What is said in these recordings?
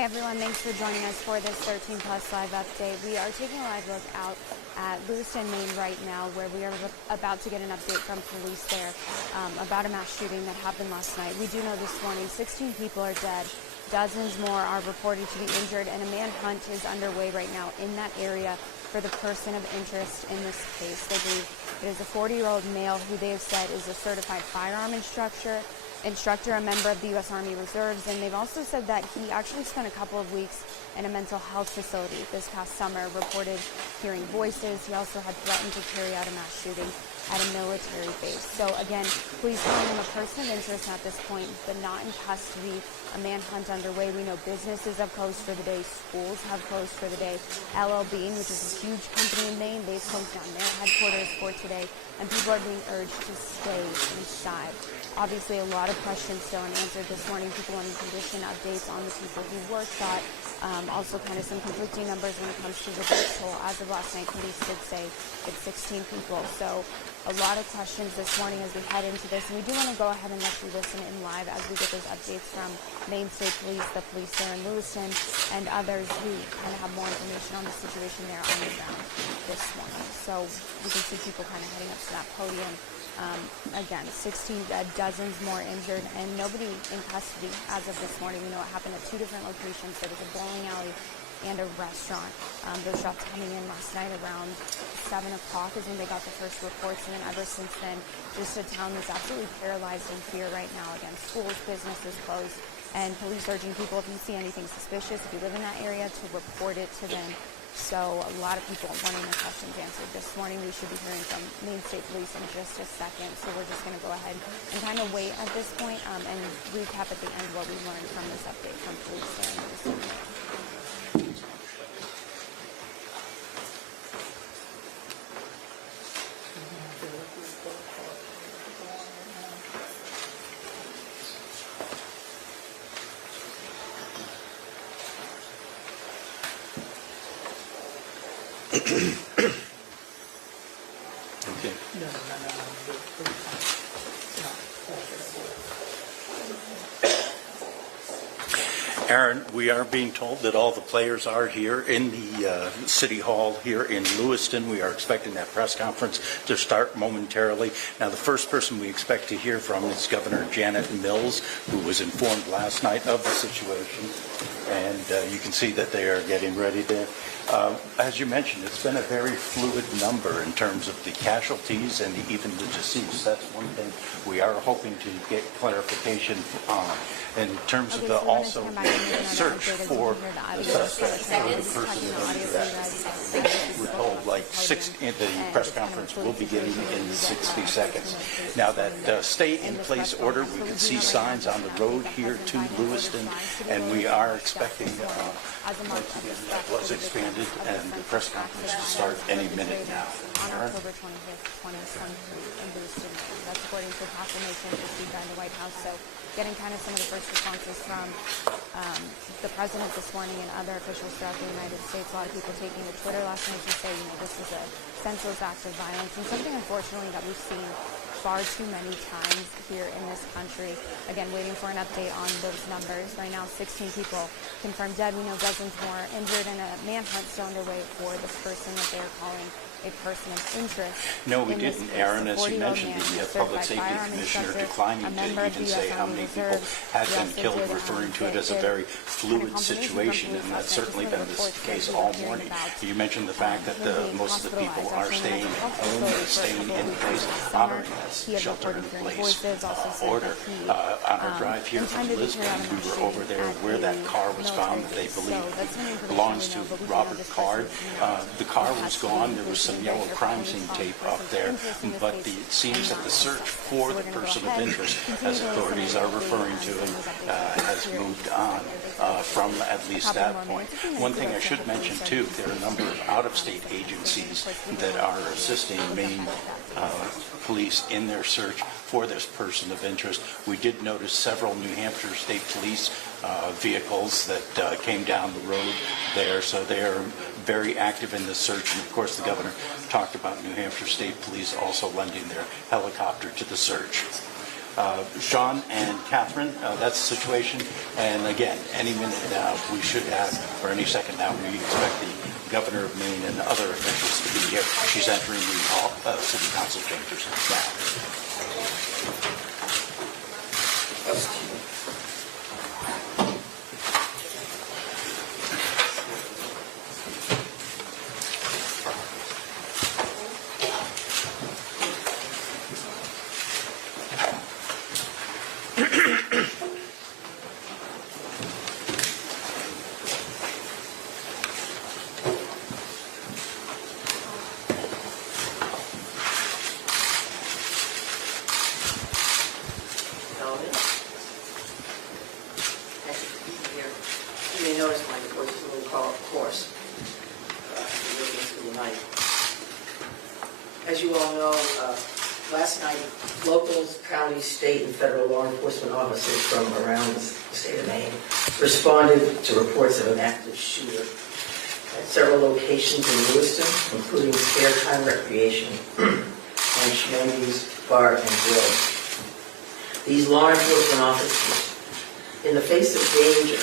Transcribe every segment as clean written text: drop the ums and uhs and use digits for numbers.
Hey everyone, thanks for joining us for this 13 Plus Live update. We are taking a live look out at Lewiston, Maine right now, where we are about to get an update from police there about a mass shooting that happened last night. We do know this morning 16 people are dead, dozens more are reported to be injured, and a manhunt is underway right now in that area for the person of interest in this case. They believe it is a 40-year-old male who they have said is a certified firearm instructor, a member of the U.S. Army Reserves, and they've also said that he actually spent a couple of weeks in a mental health facility this past summer, reported hearing voices. He also had threatened to carry out a mass shooting at a military base. So again, police calling him a person of interest at this point, but not in custody. A manhunt underway. We know businesses have closed for the day, schools have closed for the day. LL Bean, which is a huge company in Maine, they've closed down their headquarters for today, and people are being urged to stay inside. Obviously, a lot of questions still unanswered this morning. People wanting condition updates on the people who were shot. Also kind of some conflicting numbers when it comes to the death toll. As of last night, police did say it's 16 people. So a lot of questions this morning as we head into this. And we do want to go ahead and let you listen in live as we get those updates from Maine State Police, the police there in Lewiston, and others who kind of have more information on the situation there on the ground this morning. So we can see people kind of heading up to that podium. Again, 16 dead, dozens more injured, and nobody in custody as of this morning. We know it happened at two different locations. There was a bowling alley and a restaurant. Those shots coming in last night around 7 o'clock is when they got the first reports, and then ever since then, just a town that's absolutely paralyzed in fear right now. Again, schools, businesses closed, and police urging people, if you see anything suspicious, if you live in that area, to report it to them. So a lot of people wanting their questions answered this morning. We should be hearing from Maine State Police in just a second. So we're just going to go ahead and kind of wait at this point and recap at the end what we learned from this update from police there in Lewiston. Okay. Aaron, we are being told that all the players are here in the City Hall here in Lewiston. We are expecting that press conference to start momentarily. Now, the first person we expect to hear from is Governor Janet Mills, who was informed last night of the situation. And you can see that they are getting ready to. As you mentioned, it's been a very fluid number in terms of the casualties and even the deceased. That's one thing we are hoping to get clarification on. In terms of the also search for the suspect or the person we're told the press conference will be getting in 60 seconds. Now that stay in place order, we can see signs on the road here to Lewiston, and we are expecting that was expanded and the press conference to start any minute now. On October 25th, 2023 in Lewiston. That's according to a proclamation issued by the White House. So getting kind of some of the first responses from the president this morning and other officials throughout the United States. A lot of people taking to Twitter last night to say, this is a senseless act of violence, and something unfortunately that we've seen far too many times here in this country. Again, waiting for an update on those numbers. Right now, 16 people confirmed dead. We know dozens more injured, and a manhunt still underway for the person that they're calling a person of interest. No, we didn't, Aaron. As you mentioned, the Public Safety Commissioner declining to even say how many people had been killed, referring to it as a very fluid situation, and that's certainly been the case all morning. You mentioned the fact that most of the people are staying home, staying in place, honoring that shelter-in-place order. On our drive here from Lisbon, we were over there where that car was found that they believe belongs to Robert Card. The car was gone. There was some yellow crime scene tape up there, but it seems that the search for the person of interest, as authorities are referring to him, has moved on from at least that point. One thing I should mention, too, there are a number of out-of-state agencies that are assisting Maine police in their search for this person of interest. We did notice several New Hampshire State Police vehicles that came down the road there, so they are very active in this search. And of course, the governor talked about New Hampshire State Police also lending their helicopter to the search. Sean and Catherine, that's the situation. And again, any minute now we should have, or any second now, we expect the governor of Maine and other officials to be here. She's entering the city council chambers now. You may notice my voice is a little hoarse. As you all know, last night, local, county, state, and federal law enforcement officers from around the state of Maine responded to reports of an active shooter at several locations in Lewiston, including Spare Time Recreation and Schmandy's Bar and Grill. These law enforcement officers, in the face of danger,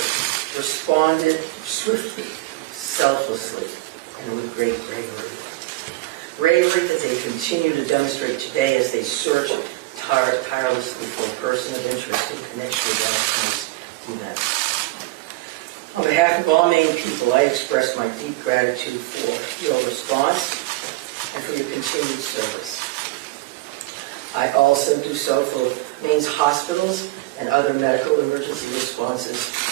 responded swiftly, selflessly, and with great bravery. Bravery that they continue to demonstrate today as they search tirelessly for a person of interest in connection with last night's event. On behalf of all Maine people, I express my deep gratitude for your response and for your continued service. I also do so for Maine's hospitals and other medical emergency responders.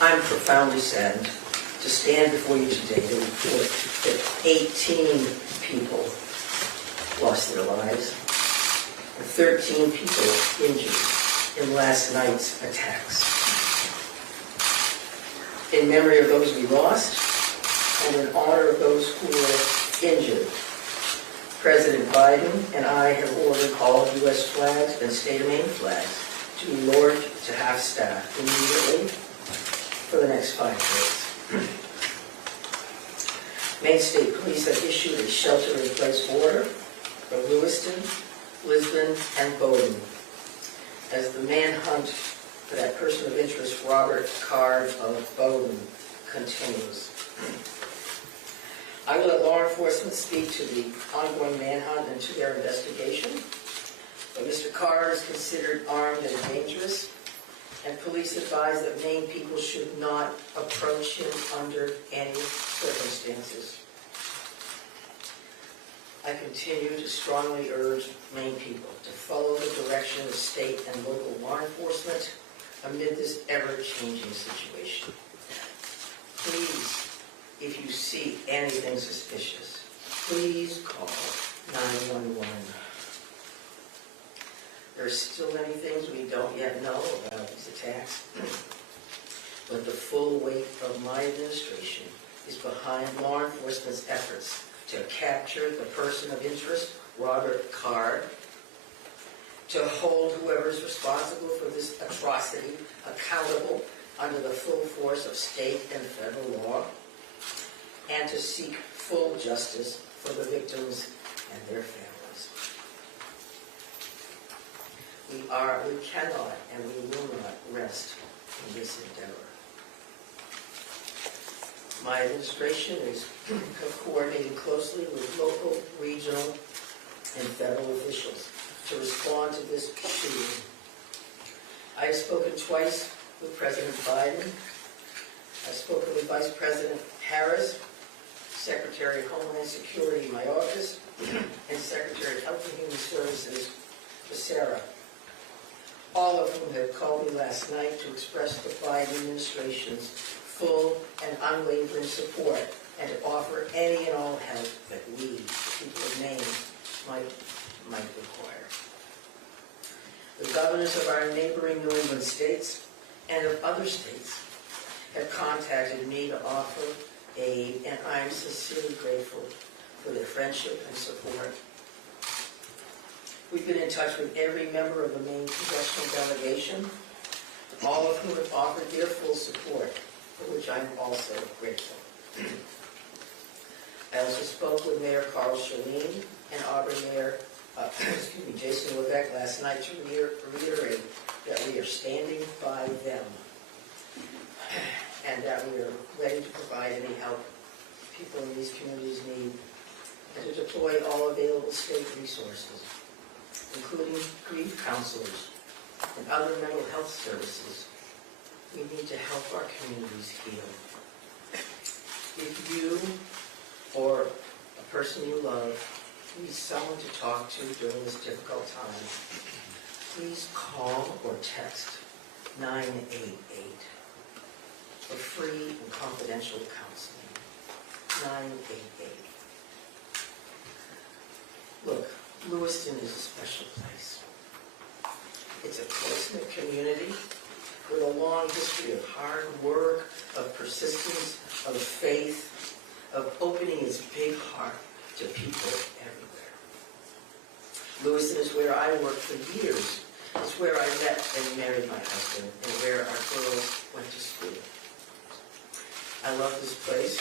I'm profoundly saddened to stand before you today to report that 18 people lost their lives and 13 people injured in last night's attacks. In memory of those we lost and in honor of those who were injured, President Biden and I have ordered all U.S. flags and state of Maine flags to be lowered to half-staff immediately for the next 5 days. Maine State Police have issued a shelter-in-place order for Lewiston, Lisbon, and Bowdoin as the manhunt for that person of interest, Robert Card of Bowdoin, continues. I will let law enforcement speak to the ongoing manhunt and to their investigation, but Mr. Card is considered armed and dangerous, and police advise that Maine people should not approach him under any circumstances. I continue to strongly urge Maine people to follow the direction of state and local law enforcement amid this ever-changing situation. Please, if you see anything suspicious, please call 911. There are still many things we don't yet know about these attacks, but the full weight of my administration is behind law enforcement's efforts to capture the person of interest, Robert Card, to hold whoever is responsible for this atrocity accountable under the full force of state and federal law, and to seek full justice for the victims and their families. We cannot and we will not rest in this endeavor. My administration is coordinating closely with local, regional, and federal officials to respond to this shooting. I have spoken twice with President Biden. I've spoken with Vice President Harris, Secretary of Homeland Security in my office, and Secretary of Health and Human Services, Becerra, all of whom have called me last night to express the Biden administration's full and unwavering support and to offer any and all help that we, the people of Maine, might require. The governors of our neighboring New England states and of other states have contacted me to offer aid, and I am sincerely grateful for their friendship and support. We've been in touch with every member of the Maine congressional delegation, all of whom have offered their full support, for which I'm also grateful. I also spoke with Mayor Carl Chalene and Auburn Mayor Jason Levesque last night to reiterate that we are standing by them and that we are ready to provide any help people in these communities need and to deploy all available state resources, including grief counselors and other mental health services. We need to help our communities heal. If you or a person you love need someone to talk to during this difficult time, please call or text 988 for free and confidential counseling. 988. Look, Lewiston is a special place. It's a close-knit community with a long history of hard work, of persistence, of faith, of opening its big heart to people everywhere. Lewiston is where I worked for years. It's where I met and married my husband and where our girls went to school. I love this place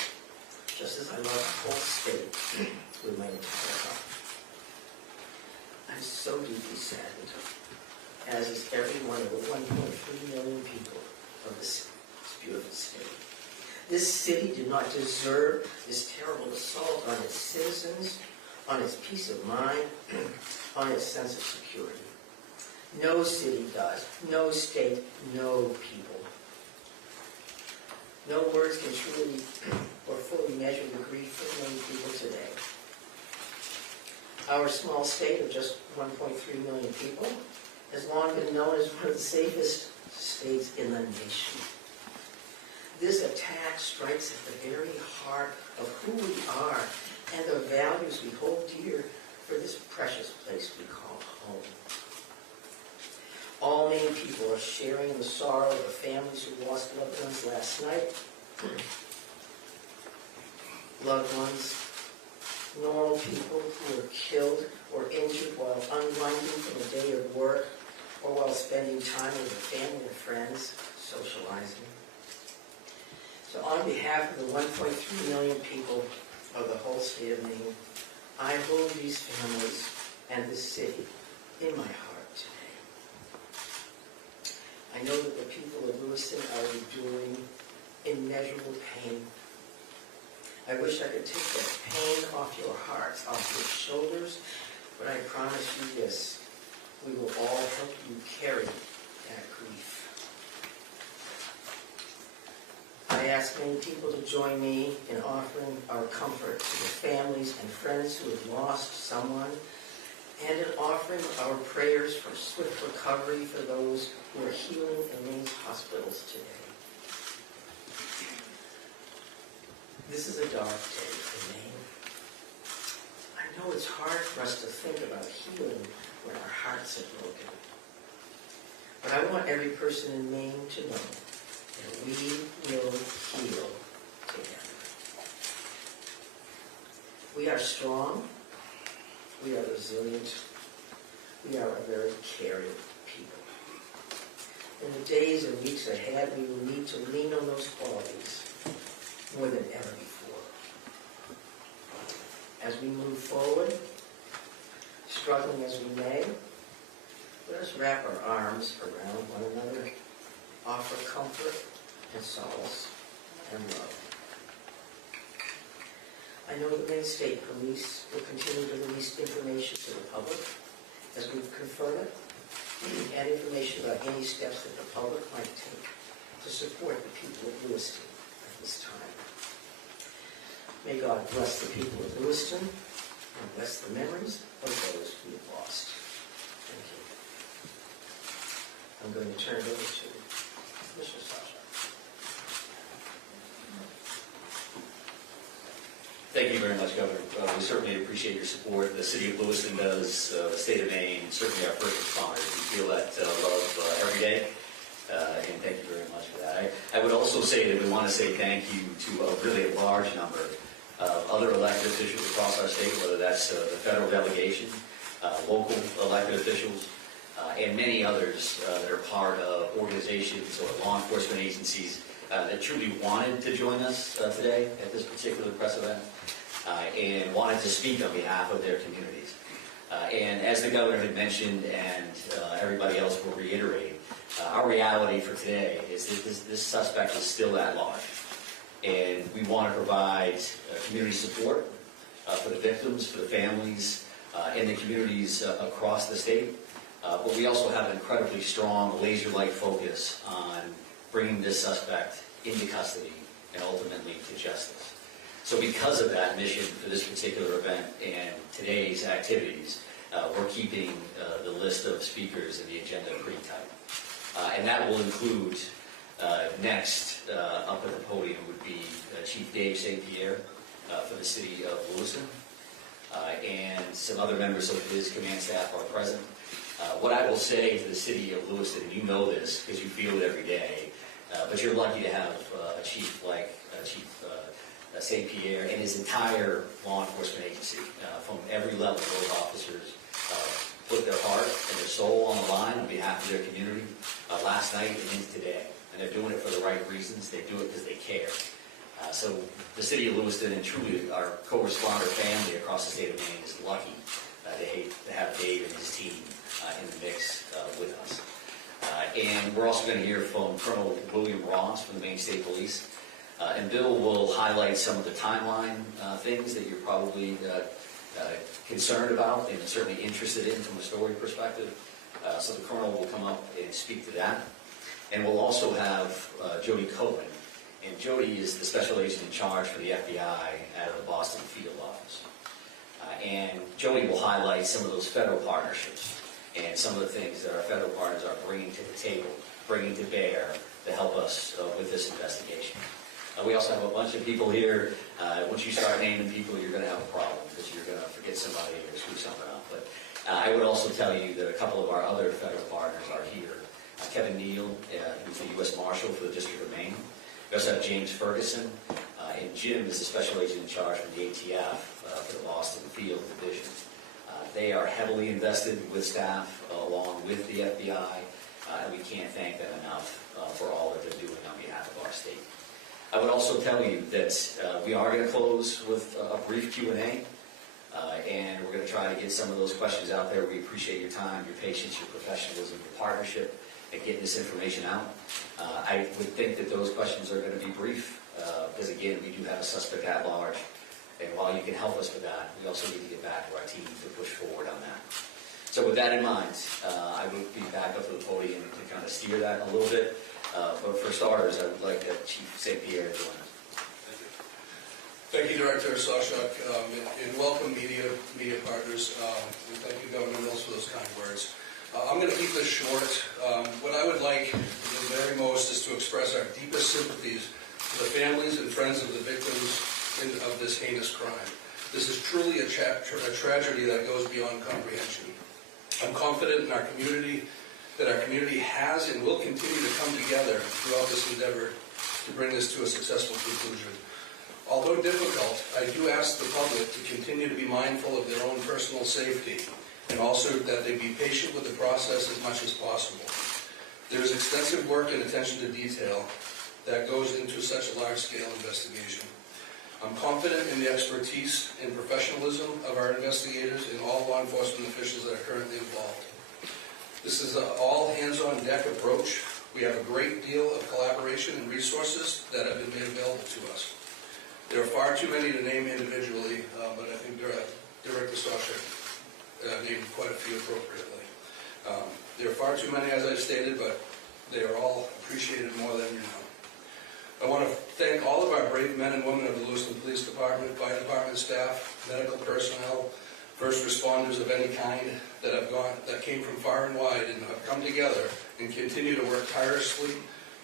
just as I love the whole state with my entire heart. I'm so deeply saddened, as is every one of the 1.3 million people of this beautiful state. This city did not deserve this terrible assault on its citizens, on its peace of mind, on its sense of security. No city does, no state, no people. No words can truly or fully measure the grief of many people today. Our small state of just 1.3 million people has long been known as one of the safest states in the nation. This attack strikes at the very heart of who we are and the values we hold dear for this precious place we call home. All Maine people are sharing in the sorrow of the families who lost loved ones last night. Loved ones, normal people who were killed or injured while unwinding from a day of work or while spending time with their family and friends, socializing. So on behalf of the 1.3 million people of the whole state of Maine, I hold these families and this city in my heart today. I know that the people of Lewiston are enduring immeasurable pain. I wish I could take that pain off your hearts, off your shoulders, but I promise you this, we will all help you carry that grief. I ask many people to join me in offering our comfort to the families and friends who have lost someone, and in offering our prayers for swift recovery for those who are healing in Maine's hospitals today. This is a dark day for Maine. I know it's hard for us to think about healing when our hearts are broken. But I want every person in Maine to know that we will heal together. We are strong. We are resilient. We are a very caring people. In the days and weeks ahead, we will need to lean on those qualities more than ever before. As we move forward, struggling as we may, let us wrap our arms around one another, offer comfort and solace and love. I know the Maine State Police will continue to release information to the public as we confirm it, and information about any steps that the public might take to support the people of Lewiston at this time. May God bless the people of Lewiston and bless the memories of those we have lost. Thank you. I'm going to turn it over to Mr. Sasha. Thank you very much, Governor. We certainly appreciate your support. The City of Lewiston does, the State of Maine, certainly our first responders. We feel that love every day, and thank you very much for that. I would also say that we want to say thank you to a really large number of other elected officials across our state, whether that's the federal delegation, local elected officials, and many others that are part of organizations or law enforcement agencies that truly wanted to join us today at this particular press event and wanted to speak on behalf of their communities. And as the governor had mentioned, and everybody else will reiterate, our reality for today is that this suspect is still at large. And we want to provide community support for the victims, for the families, and the communities across the state. But we also have an incredibly strong, laser-like focus on bringing this suspect into custody and ultimately to justice. So because of that mission for this particular event and today's activities, we're keeping the list of speakers and the agenda pretty tight. And that will include, next up at the podium would be Chief Dave St. Pierre for the city of Lewiston, and some other members of his command staff are present. What I will say to the city of Lewiston, and you know this because you feel it every day, but you're lucky to have a chief like Chief St. Pierre and his entire law enforcement agency. From every level, those officers put their heart and their soul on the line on behalf of their community last night and into today. And they're doing it for the right reasons. They do it because they care. So the city of Lewiston and truly our co-responder family across the state of Maine is lucky to have Dave and his team in the mix with us. And we're also going to hear from Colonel William Ross from the Maine State Police. And Bill will highlight some of the timeline things that you're probably concerned about and certainly interested in from a story perspective. So the Colonel will come up and speak to that. And we'll also have Jody Cohen. And Jody is the special agent in charge for the FBI out of the Boston field office. And Jody will highlight some of those federal partnerships and some of the things that our federal partners are bringing to the table, bringing to bear to help us with this investigation. We also have a bunch of people here. Once you start naming people, you're going to have a problem because you're going to forget somebody or screw something up. But I would also tell you that a couple of our other federal partners are here. Kevin Neal, who's the U.S. Marshal for the District of Maine. We also have James Ferguson, and Jim is the special agent in charge from the ATF for the Boston Field Division. They are heavily invested with staff along with the FBI, and we can't thank them enough for all that they're doing on behalf of our state. I would also tell you that we are going to close with a brief Q&A, and we're going to try to get some of those questions out there. We appreciate your time, your patience, your professionalism, your partnership in getting this information out. I would think that those questions are going to be brief, because again, we do have a suspect at large, and while you can help us with that, we also need to get back to our team to push forward on that. So with that in mind, I would be back up to the podium to kind of steer that a little bit. But for starters, I would like Chief St. Pierre to join us. Thank you, Director Sawchuk, and welcome media partners. And thank you, Governor Mills, for those kind words. I'm going to keep this short. What I would like the very most is to express our deepest sympathies to the families and friends of the victims of this heinous crime. This is truly a tragedy that goes beyond comprehension. I'm confident in our community, that our community has and will continue to come together throughout this endeavor to bring this to a successful conclusion. Although difficult, I do ask the public to continue to be mindful of their own personal safety and also that they be patient with the process as much as possible. There is extensive work and attention to detail that goes into such a large-scale investigation. I'm confident in the expertise and professionalism of our investigators and all law enforcement officials that are currently involved. This is an all-hands-on-deck approach. We have a great deal of collaboration and resources that have been made available to us. There are far too many to name individually, but I think Director Sawchuk named quite a few appropriately. There are far too many, as I've stated, but they are all appreciated more than you know. I want to thank all of our brave men and women of the Lewiston Police Department, Fire Department staff, medical personnel, first responders of any kind that came from far and wide and have come together and continue to work tirelessly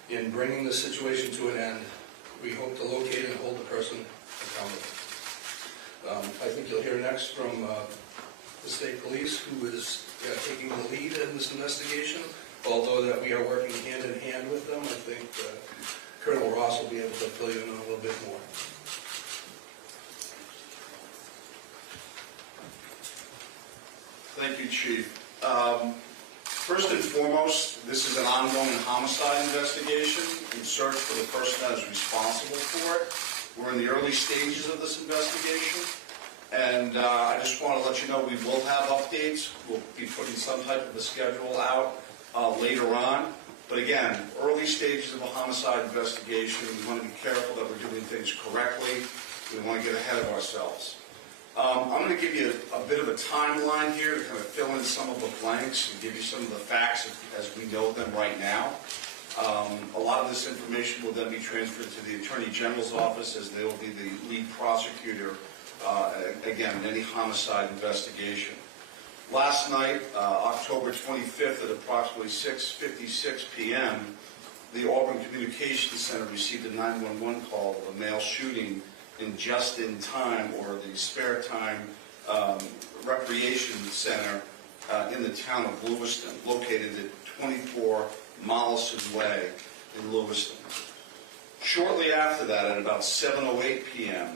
in bringing the situation to an end. We hope to locate and hold the person accountable. I think you'll hear next from the state police, who is taking the lead in this investigation. Although that we are working hand in hand with them, I think Colonel Ross will be able to fill you in a little bit more. Thank you, Chief. First and foremost, this is an ongoing homicide investigation in search for the person that is responsible for it. We're in the early stages of this investigation. And I just want to let you know we will have updates. We'll be putting some type of a schedule out later on. But again, early stages of a homicide investigation, we want to be careful that we're doing things correctly. We want to get ahead of ourselves. I'm going to give you a bit of a timeline here to kind of fill in some of the blanks and give you some of the facts as we know them right now. A lot of this information will then be transferred to the Attorney General's office, as they will be the lead prosecutor, again, in any homicide investigation. Last night, October 25th at approximately 6:56 p.m., the Auburn Communications Center received a 911 call of a male shooting in Just-in-Time, or the Spare Time Recreation Center in the town of Lewiston, located at 24 Mollison Way in Lewiston. Shortly after that, at about 7:08 p.m.,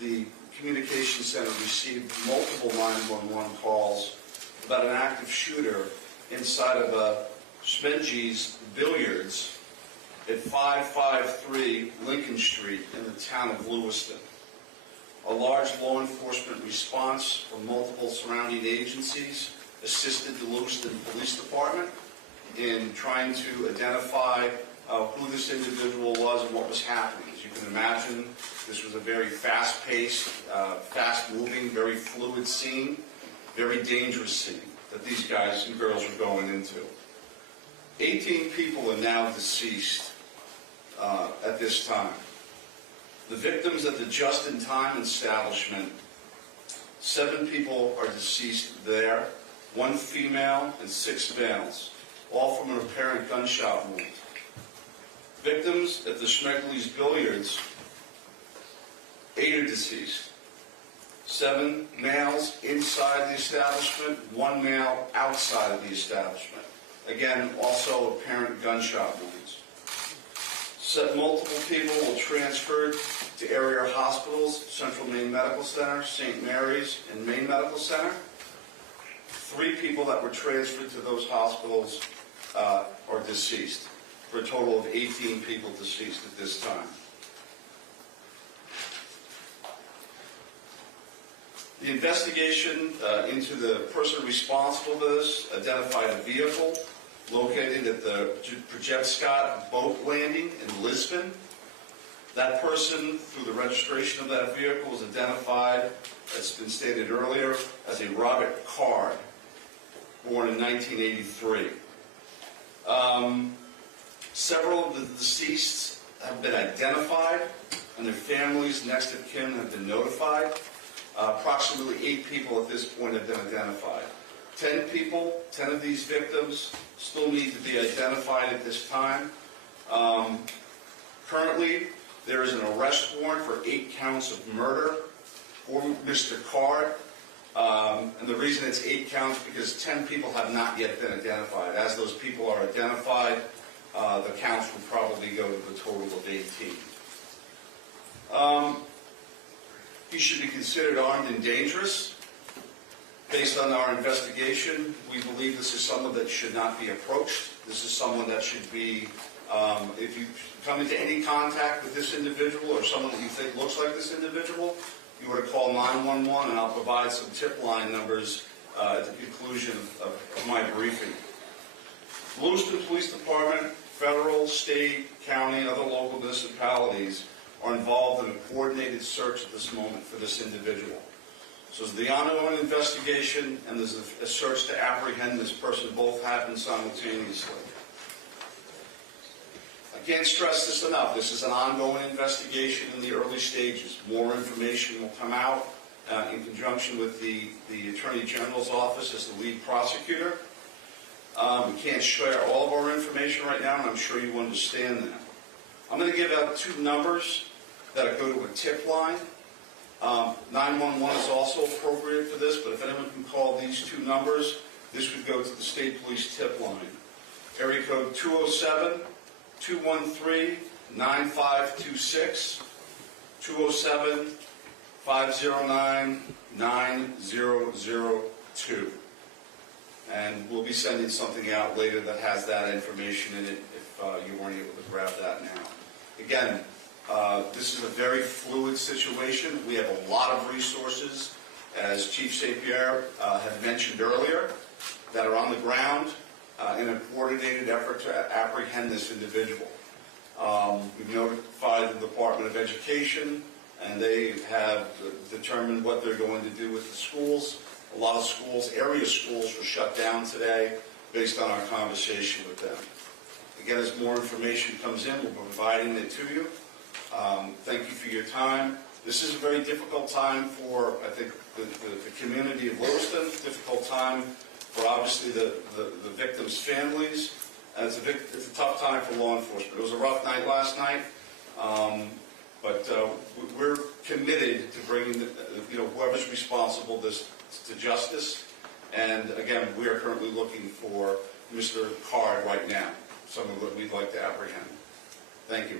the Communications Center received multiple 911 calls about an active shooter inside of a Spenge's Billiards at 553 Lincoln Street in the town of Lewiston. A large law enforcement response from multiple surrounding agencies assisted the Lewiston Police Department in trying to identify who this individual was and what was happening. As you can imagine, this was a very fast-paced, fast-moving, very fluid scene, very dangerous scene that these guys and girls were going into. 18 people are now deceased at this time. The victims at the Just-in-Time establishment, 7 people are deceased there, 1 female and 6 males, all from an apparent gunshot wound. Victims at the Schmegeli's Billiards, 8 are deceased. 7 males inside the establishment, 1 male outside of the establishment. Again, also apparent gunshot wounds. Multiple people were transferred to area hospitals, Central Maine Medical Center, St. Mary's, and Maine Medical Center. 3 people that were transferred to those hospitals are deceased, for a total of 18 people deceased at this time. The investigation into the person responsible for this identified a vehicle located at the Projet Scott boat landing in Lisbon. That person, through the registration of that vehicle, was identified, as been stated earlier, as a Robert Card, born in 1983. Several of the deceased have been identified, and their families, next of kin, have been notified. Approximately 8 people at this point have been identified. 10 people, 10 of these victims, still need to be identified at this time. Currently, there is an arrest warrant for 8 counts of murder for Mr. Card. And the reason it's 8 counts because 10 people have not yet been identified. As those people are identified, the counts will probably go to the total of 18. He should be considered armed and dangerous. Based on our investigation, we believe this is someone that should not be approached. This is someone that should be, if you come into any contact with this individual or someone that you think looks like this individual, you were to call 911, and I'll provide some tip line numbers at the conclusion of my briefing. Lewiston Police Department, federal, state, county, and other local municipalities are involved in a coordinated search at this moment for this individual. So there's the ongoing investigation, and there's a search to apprehend this person. Both happen simultaneously. I can't stress this enough. This is an ongoing investigation in the early stages. More information will come out in conjunction with the Attorney General's office as the lead prosecutor. We can't share all of our information right now, and I'm sure you understand that. I'm going to give out 2 numbers that go to a tip line. 911 is also appropriate for this, but if anyone can call these 2 numbers, this would go to the state police tip line. Area code 207-213-9526, 207-509-9002. And we'll be sending something out later that has that information in it if you weren't able to grab that now. Again, This is a very fluid situation. We have a lot of resources, as Chief St. Pierre had mentioned earlier, that are on the ground in a coordinated effort to apprehend this individual. We've notified the Department of Education, and they have determined what they're going to do with the schools. A lot of schools, area schools, were shut down today based on our conversation with them. Again, as more information comes in, we'll be providing it to you. Thank you for your time. This is a very difficult time for, I think, the community of Lewiston, difficult time for obviously the victims' families. And it's a tough time for law enforcement. It was a rough night last night, but we're committed to bringing whoever's responsible to justice. And again, we are currently looking for Mr. Card right now, someone that we'd like to apprehend. Thank you.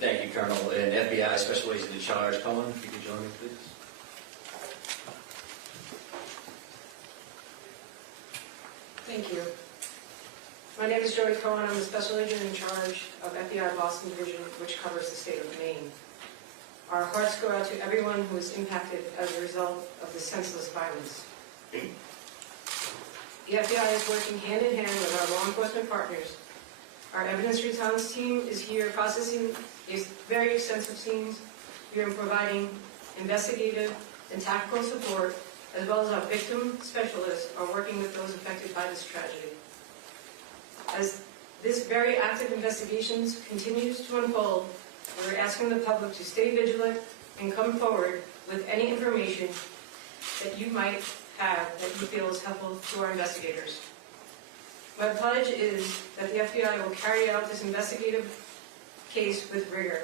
Thank you, Colonel. And FBI Special Agent in Charge, Cohen, if you could join me, please. Thank you. My name is Joey Cohen. I'm the Special Agent in charge of FBI Boston Division, which covers the state of Maine. Our hearts go out to everyone who was impacted as a result of this senseless violence. The FBI is working hand in hand with our law enforcement partners. Our evidence response team is here processing these very extensive scenes. We are providing investigative and tactical support, as well as our victim specialists are working with those affected by this tragedy. As this very active investigation continues to unfold, we're asking the public to stay vigilant and come forward with any information that you might have that you feel is helpful to our investigators. My pledge is that the FBI will carry out this investigative case with rigor.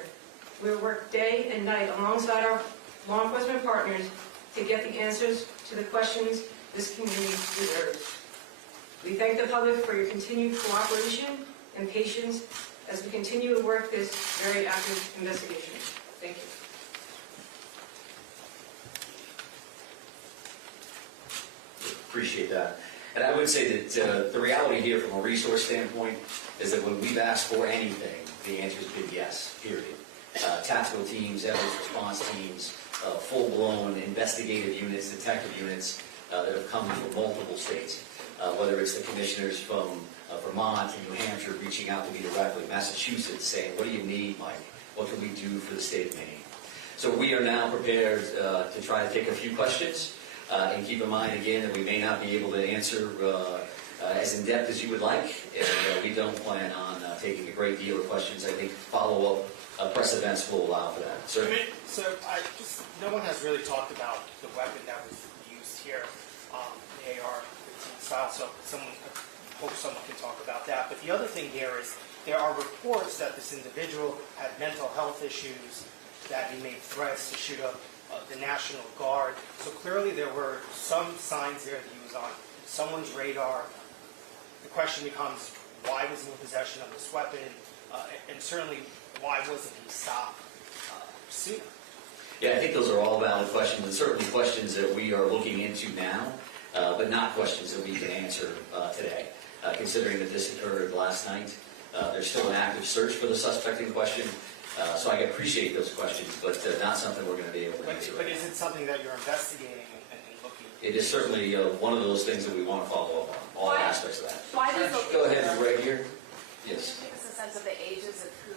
We will work day and night alongside our law enforcement partners to get the answers to the questions this community deserves. We thank the public for your continued cooperation and patience as we continue to work this very active investigation. Thank you. Appreciate that. And I would say that the reality here from a resource standpoint is that when we've asked for anything, the answer's been yes, period. Tactical teams, evidence response teams, full-blown investigative units, detective units that have come from multiple states, whether it's the commissioners from Vermont and New Hampshire reaching out to me directly, Massachusetts saying, what do you need, Mike? What can we do for the state of Maine? So we are now prepared to try to take a few questions. And keep in mind, again, that we may not be able to answer as in-depth as you would like, and we don't plan on taking a great deal of questions. I think follow-up press events will allow for that. Sir? No one has really talked about the weapon that was used here, the AR-15 style, so I hope someone can talk about that. But the other thing here is there are reports that this individual had mental health issues, that he made threats to shoot up the National Guard. So clearly there were some signs there that he was on someone's radar. The question becomes, why was he in possession of this weapon? And certainly, why wasn't he stopped sooner? Yeah, I think those are all valid questions, and certainly questions that we are looking into now, but not questions that we can answer today. Considering that this occurred last night, there's still an active search for the suspect in question. So I appreciate those questions, but not something we're going to be able to answer. But is it something that you're investigating and looking at? It is certainly one of those things that we want to follow up on, all aspects of that. Why does Go ahead, right here. Yes. Can you give us a sense of the ages of who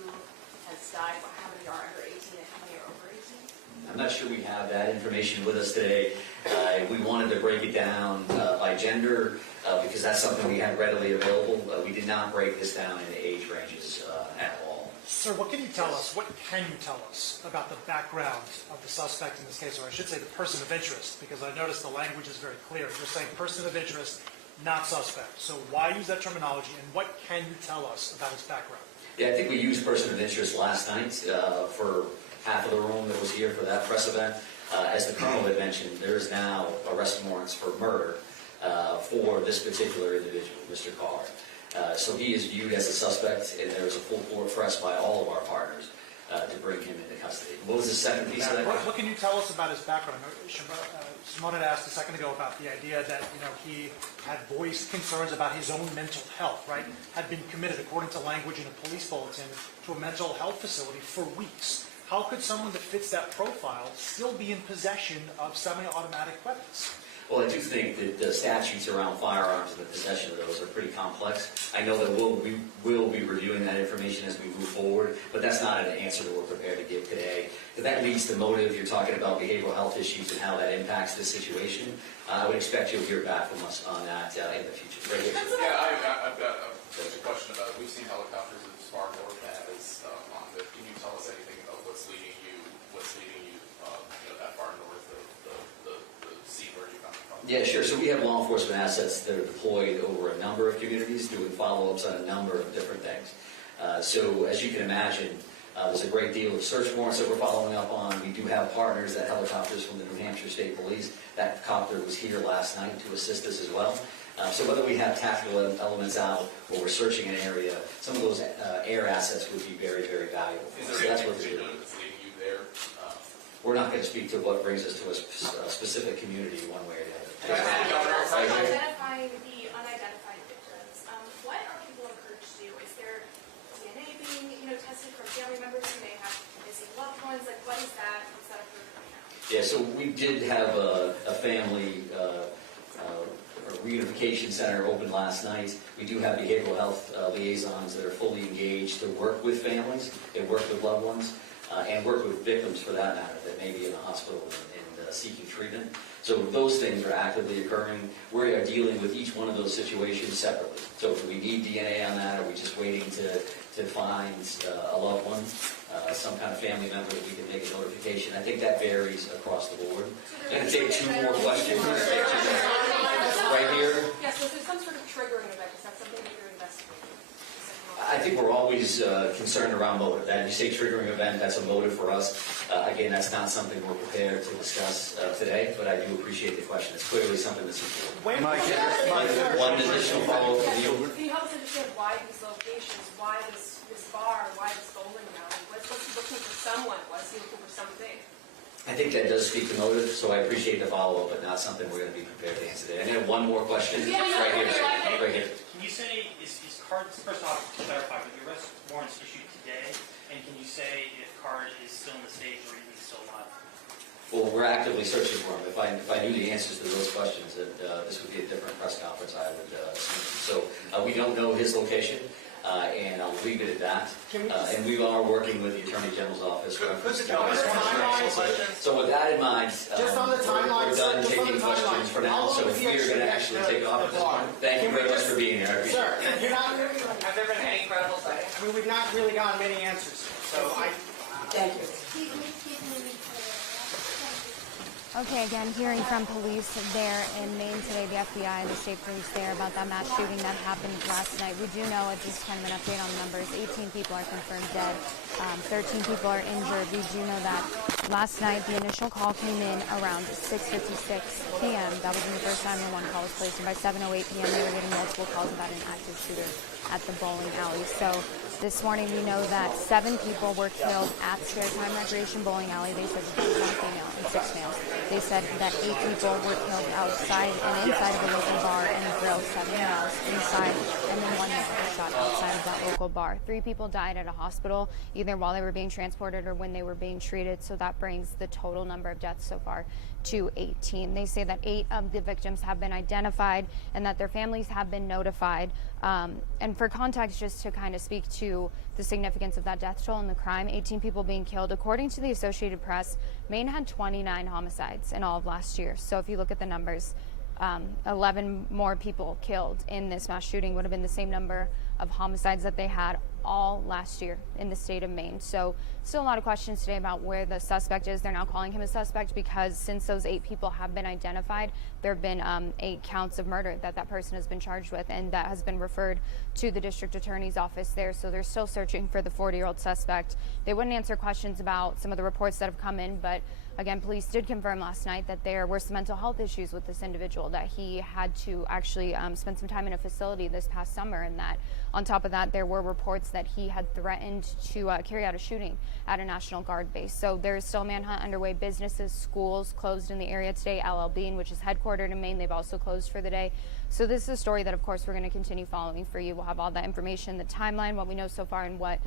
has died, how many are under 18 and how many are over 18? I'm not sure we have that information with us today. We wanted to break it down by gender because that's something we had readily available. We did not break this down into age ranges at all. Sir, what can you tell us? What can you tell us about the background of the suspect in this case, or I should say the person of interest, because I noticed the language is very clear. You're saying person of interest, not suspect. So why use that terminology, and what can you tell us about his background? Yeah, I think we used person of interest last night for half of the room that was here for that press event. As the Colonel had mentioned, there is now arrest warrants for murder for this particular individual, Mr. Carr. So he is viewed as a suspect, and there is a full court press by all of our partners. to bring him into custody. What was the second piece of that? What can you tell us about his background? Simone had asked a second ago about the idea that he had voiced concerns about his own mental health, right? Had been committed, according to language in a police bulletin, to a mental health facility for weeks. How could someone that fits that profile still be in possession of semi-automatic weapons? Well, I do think that the statutes around firearms and the possession of those are pretty complex. I know that we will be reviewing that information as we move forward, but that's not an answer that we're prepared to give today. If that leads to motive, you're talking about behavioral health issues and how that impacts the situation, I would expect you'll hear back from us on that in the future. Right here. Yeah, I've got a question about it. We've seen helicopters as far north as on the. Can you tell us anything about what's leading you that far north of the scene where you come from? Yeah, sure. So we have law enforcement assets that are deployed over a number of communities doing follow-ups on a number of different things. So as you can imagine, there's a great deal of search warrants that we're following up on. We do have partners, that helicopters from the New Hampshire State Police. That copter was here last night to assist us as well. So whether we have tactical elements out or we're searching an area, some of those air assets would be very, very valuable. Is So there that's what anything we're doing. that's leading you there? We're not going to speak to what brings us to a specific community one way or the other. Identifying the unidentified victims, what are people encouraged to do? Is there DNA being, tested from family members who may have missing loved ones? Like, what is that? What's that approved right now? Yeah, so we did have a family reunification center open last night. We do have behavioral health liaisons that are fully engaged to work with families, they work with loved ones, and work with victims for that matter that may be in the hospital and seeking treatment. So those things are actively occurring. We are dealing with each one of those situations separately. So do we need DNA on that? Are we just waiting to find a loved one, some kind of family member that we can make a notification? I think that varies across the board. I'm going to take two more questions. Right here. Yes, so there's some sort of triggering event. Is that something that you're investigating? I think we're always concerned around motive. That if you say triggering event, that's a motive for us. Again, that's not something we're prepared to discuss today, but I do appreciate the question. It's clearly something that's important. One additional follow-up for you. Can you help us understand why these locations, why this bar, why this bowling alley? What's he looking for someone? What's he looking for something? I think that does speak to motive, so I appreciate the follow-up, but not something we're going to be prepared to answer today. And then one more question. Yeah, right here. Right here. Can you say, is Card, first off, to clarify, with the arrest warrants issued today, and can you say if Card is still in the stage or even still alive? Well, we're actively searching for him. If I knew the answers to those questions, that this would be a different press conference, I would assume. So we don't know his location, and I'll leave it at that. And we are working with the Attorney General's office. So with that in mind, we're done taking questions for now. So we are going to actually take off at this point. Thank you very much for being here. I appreciate Sir, it. you're not really, have there been any credible sightings? I mean, we've not really gotten many answers. So Thank you. Okay, again, hearing from police there in Maine today, the FBI, the state police there, about that mass shooting that happened last night. We do know, just kind of an update on the numbers, 18 people are confirmed dead, 13 people are injured. We do know that last night the initial call came in around 6:56 p.m. That was the first time the one call was placed, and by 7:08 p.m. they were getting multiple calls about an active shooter at the bowling alley. So this morning we know that 7 people were killed at Spare Time Recreation Bowling Alley. They said that there was 1 female and 6 males. They said that 8 people were killed outside and inside of a local bar and grill, 7 males inside, and then 1 man was shot outside of that local bar. 3 people died at a hospital, either while they were being transported or when they were being treated. So that brings the total number of deaths so far to 18. They say that 8 of the victims have been identified and that their families have been notified. And for context, just to kind of speak to the significance of that death toll and the crime, 18 people being killed. According to the Associated Press, Maine had 29 homicides in all of last year. So if you look at the numbers, 11 more people killed in this mass shooting would have been the same number of homicides that they had all last year in the state of Maine. So still a lot of questions today about where the suspect is. They're now calling him a suspect because since those 8 people have been identified, there have been 8 counts of murder that person has been charged with, and that has been referred to the district attorney's office there. So they're still searching for the 40-year-old suspect. They wouldn't answer questions about some of the reports that have come in, but again, police did confirm last night that there were some mental health issues with this individual, that he had to actually spend some time in a facility this past summer, and that on top of that, there were reports that he had threatened to carry out a shooting at a National Guard base. So there is still a manhunt underway. Businesses, schools closed in the area today. LL Bean, which is headquartered in Maine, they've also closed for the day. So this is a story that, of course, we're going to continue following for you. We'll have all that information, the timeline, what we know so far, and what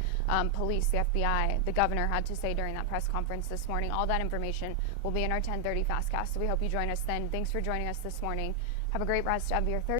police, the FBI, the governor had to say during that press conference this morning. All that information will be in our 10:30 Fastcast. So we hope you join us then. Thanks for joining us this morning. Have a great rest of your Thursday.